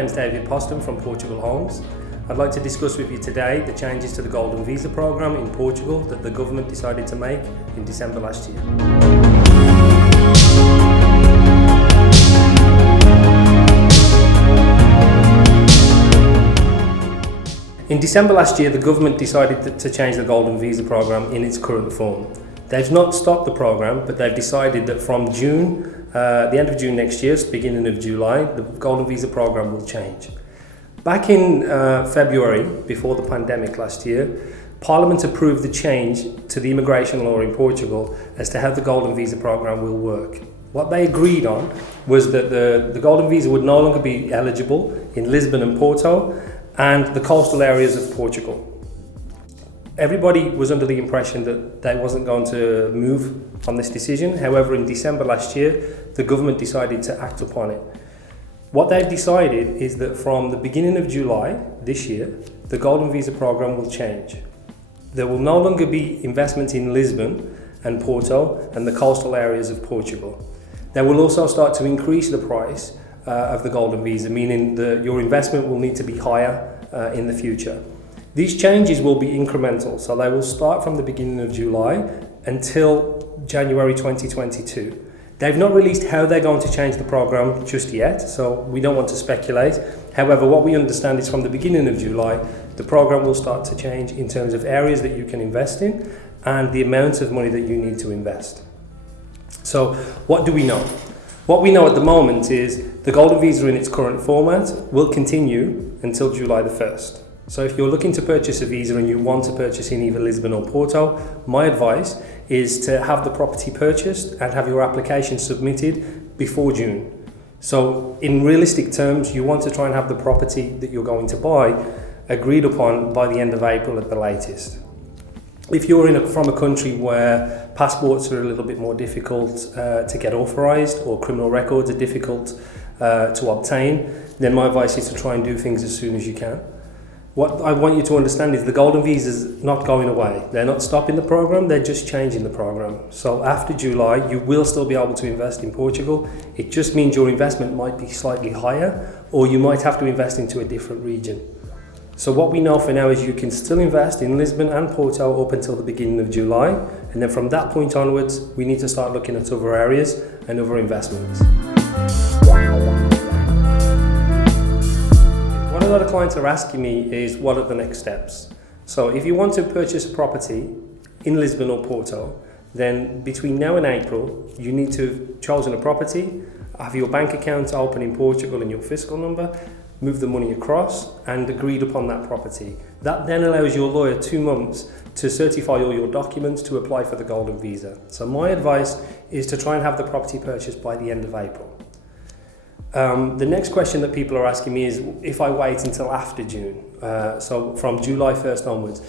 name's David Poston from Portugal Homes. I'd like to discuss with you today the changes to the Golden Visa program in Portugal that the government decided to make in December last year. In December last year, the government decided to change the Golden Visa program in its current form. They've not stopped the program, but they've decided that from June, the end of June next year, beginning of July, the Golden Visa program will change. Back in February, before the pandemic last year, Parliament approved the change to the immigration law in Portugal as to how the Golden Visa program will work. What they agreed on was that the Golden Visa would no longer be eligible in Lisbon and Porto and the coastal areas of Portugal. Everybody was under the impression that they wasn't going to move on this decision. However, in December last year, the government decided to act upon it. What they've decided is that from the beginning of July this year, the Golden Visa program will change. There will no longer be investment in Lisbon and Porto and the coastal areas of Portugal. They will also start to increase the price of the Golden Visa, meaning that your investment will need to be higher in the future. These changes will be incremental, so they will start from the beginning of July until January 2022. They've not released how they're going to change the program just yet, so we don't want to speculate. However, what we understand is from the beginning of July, the program will start to change in terms of areas that you can invest in and the amount of money that you need to invest. So what do we know? What we know at the moment is the Golden Visa in its current format will continue until July the 1st. So if you're looking to purchase a visa and you want to purchase in either Lisbon or Porto, my advice is to have the property purchased and have your application submitted before June. So in realistic terms, you want to try and have the property that you're going to buy agreed upon by the end of April at the latest. If you're from a country where passports are a little bit more difficult to get authorised or criminal records are difficult to obtain, then my advice is to try and do things as soon as you can. What I want you to understand is the Golden Visa is not going away. They're not stopping the program, they're just changing the program. So after July, you will still be able to invest in Portugal. It just means your investment might be slightly higher, or you might have to invest into a different region. So what we know for now is you can still invest in Lisbon and Porto up until the beginning of July. And then from that point onwards, we need to start looking at other areas and other investments. What a lot of clients are asking me is, what are the next steps? So if you want to purchase a property in Lisbon or Porto, then between now and April, you need to have chosen a property, have your bank account open in Portugal and your fiscal number, move the money across and agreed upon that property. That then allows your lawyer 2 months to certify all your documents to apply for the Golden Visa. So my advice is to try and have the property purchased by the end of April. The next question that people are asking me is if I wait until after June, so from July 1st onwards.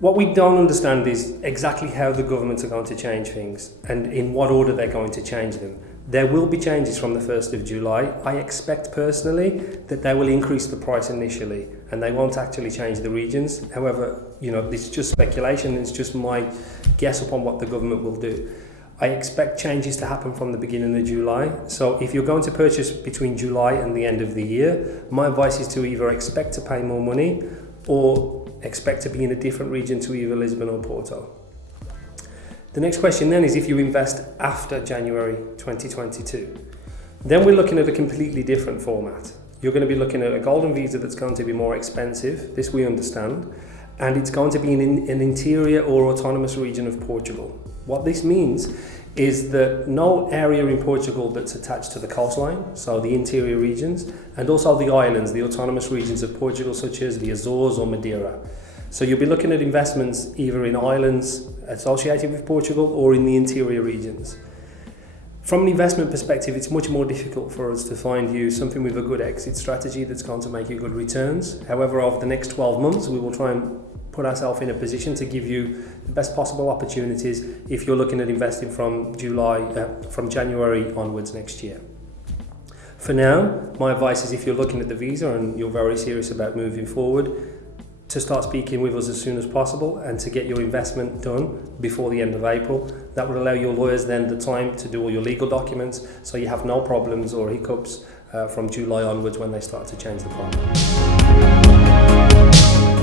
What we don't understand is exactly how the government are going to change things and in what order they're going to change them. There will be changes from the 1st of July. I expect personally that they will increase the price initially and they won't actually change the regions. However, it's just speculation, it's just my guess upon what the government will do. I expect changes to happen from the beginning of July. So if you're going to purchase between July and the end of the year, my advice is to either expect to pay more money or expect to be in a different region to either Lisbon or Porto. The next question then is if you invest after January 2022. Then we're looking at a completely different format. You're going to be looking at a Golden Visa that's going to be more expensive, this we understand, and it's going to be in an interior or autonomous region of Portugal. What this means is that no area in Portugal that's attached to the coastline, so the interior regions, and also the islands, the autonomous regions of Portugal, such as the Azores or Madeira. So you'll be looking at investments either in islands associated with Portugal or in the interior regions. From an investment perspective, it's much more difficult for us to find you something with a good exit strategy that's going to make you good returns. However, over the next 12 months, we will try and put ourselves in a position to give you the best possible opportunities if you're looking at investing from January onwards next year. For now, my advice is if you're looking at the visa and you're very serious about moving forward, to start speaking with us as soon as possible and to get your investment done before the end of April. That would allow your lawyers then the time to do all your legal documents so you have no problems or hiccups from July onwards when they start to change the program.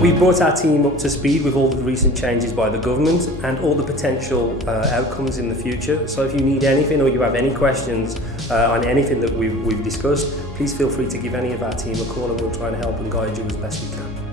We've brought our team up to speed with all the recent changes by the government and all the potential outcomes in the future. So if you need anything or you have any questions on anything that we've discussed, please feel free to give any of our team a call and we'll try and help and guide you as best we can.